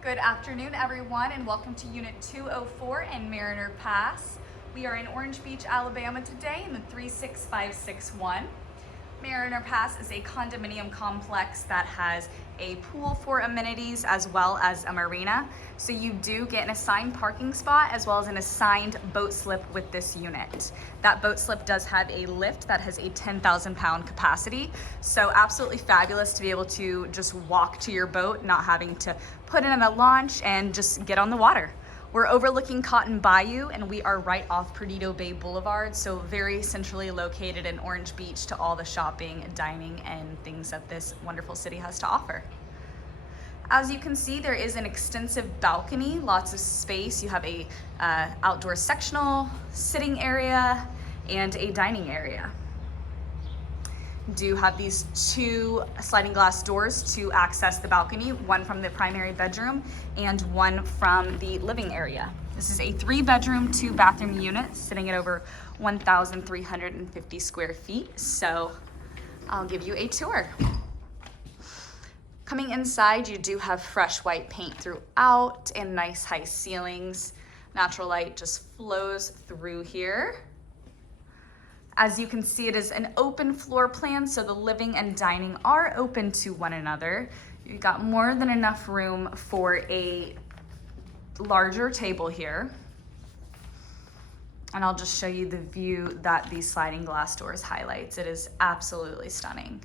Good afternoon, everyone, and welcome to Unit 204 in Mariner Pass. We are in Orange Beach, Alabama today in the 36561. Mariner Pass is a condominium complex that has a pool for amenities as well as a marina. So you do get an assigned parking spot as well as an assigned boat slip with this unit. That boat slip does have a lift that has a 10,000 pound capacity. So absolutely fabulous to be able to just walk to your boat, not having to put in a launch and just get on the water. We're overlooking Cotton Bayou and we are right off Perdido Bay Boulevard, so very centrally located in Orange Beach to all the shopping, dining, and things that this wonderful city has to offer. As you can see, there is an extensive balcony, lots of space. You have a outdoor sectional, sitting area, and a dining area. Do have these two sliding glass doors to access the balcony, one from the primary bedroom and one from the living area. This is a 3-bedroom, 2-bathroom unit sitting at over 1,350 square feet. So I'll give you a tour. Coming inside, you do have fresh white paint throughout and nice high ceilings. Natural light just flows through here. As you can see, it is an open floor plan, so the living and dining are open to one another. You've got more than enough room for a larger table here. And I'll just show you the view that these sliding glass doors highlights. It is absolutely stunning.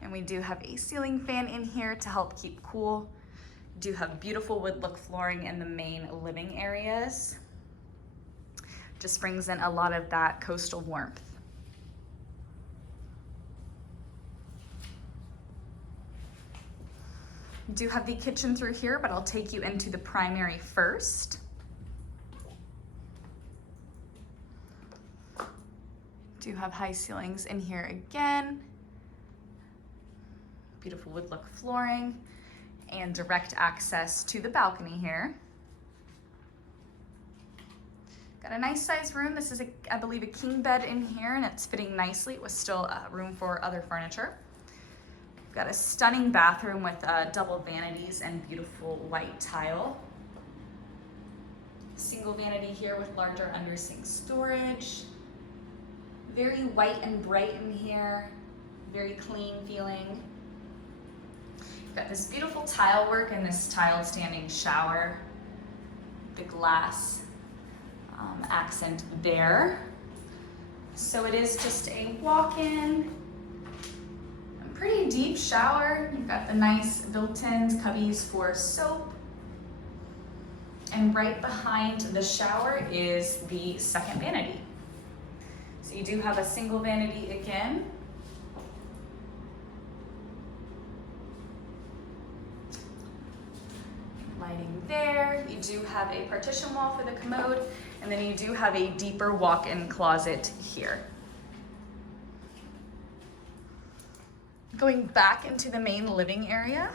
And we do have a ceiling fan in here to help keep cool. Do have beautiful wood look flooring in the main living areas. Just brings in a lot of that coastal warmth. Do have the kitchen through here, but I'll take you into the primary first. Do have high ceilings in here again. Beautiful wood look flooring and direct access to the balcony here. Got a nice sized room. This is, I believe, a king bed in here, and it's fitting nicely with still room for other furniture. We've got a stunning bathroom with double vanities and beautiful white tile. Single vanity here with larger under sink storage. Very white and bright in here. Very clean feeling. We've got this beautiful tile work and this tiled standing shower. The glass accent there. So it is just a walk-in, pretty deep shower. You've got the nice built-in cubbies for soap. And right behind the shower is the second vanity. So you do have a single vanity again. Lighting there. You do have a partition wall for the commode, and then you do have a deeper walk-in closet here. Going back into the main living area,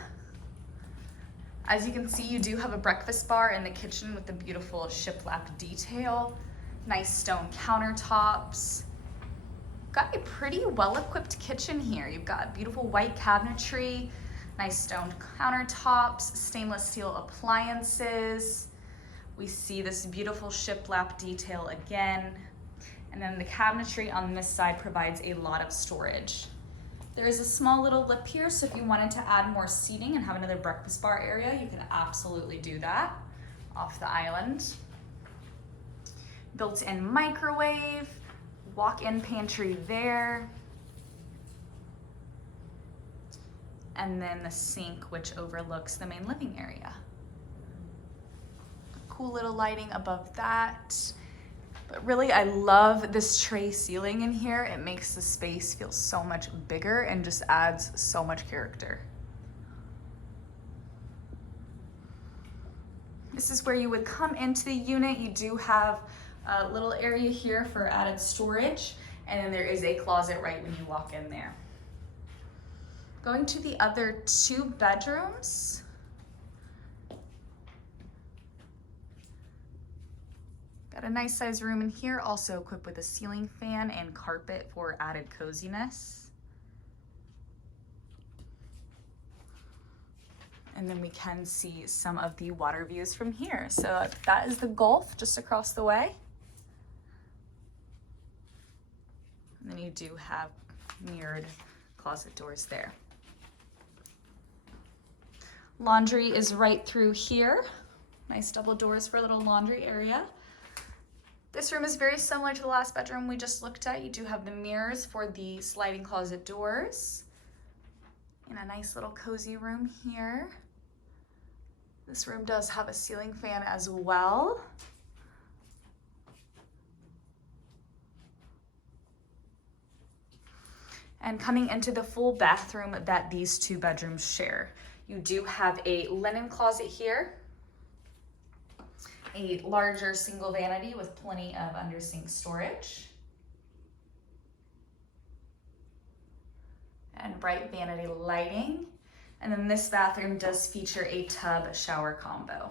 as you can see, you do have a breakfast bar in the kitchen with the beautiful shiplap detail, nice stone countertops. Got a pretty well-equipped kitchen here. You've got beautiful white cabinetry, nice stone countertops, stainless steel appliances. We see this beautiful shiplap detail again. And then the cabinetry on this side provides a lot of storage. There is a small little lip here, so if you wanted to add more seating and have another breakfast bar area, you can absolutely do that off the island. Built-in microwave, walk-in pantry there. And then the sink, which overlooks the main living area. Cool little lighting above that. But really, I love this tray ceiling in here. It makes the space feel so much bigger and just adds so much character. This is where you would come into the unit. You do have a little area here for added storage, and then there is a closet right when you walk in there. Going to the other 2 bedrooms. Got a nice size room in here, also equipped with a ceiling fan and carpet for added coziness. And then we can see some of the water views from here. So that is the Gulf just across the way. And then you do have mirrored closet doors there. Laundry is right through here. Nice double doors for a little laundry area. This room is very similar to the last bedroom we just looked at. You do have the mirrors for the sliding closet doors. And a nice little cozy room here. This room does have a ceiling fan as well. And coming into the full bathroom that these two bedrooms share. You do have a linen closet here, a larger single vanity with plenty of under sink storage, and bright vanity lighting. And then this bathroom does feature a tub shower combo.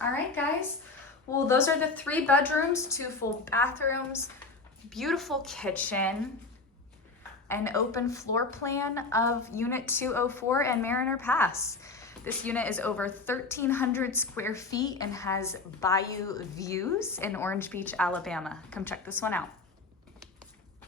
All right, guys. Well, those are the 3 bedrooms, 2 full bathrooms, beautiful kitchen, an open floor plan of Unit 204 and Mariner Pass. This unit is over 1,300 square feet and has bayou views in Orange Beach, Alabama. Come check this one out.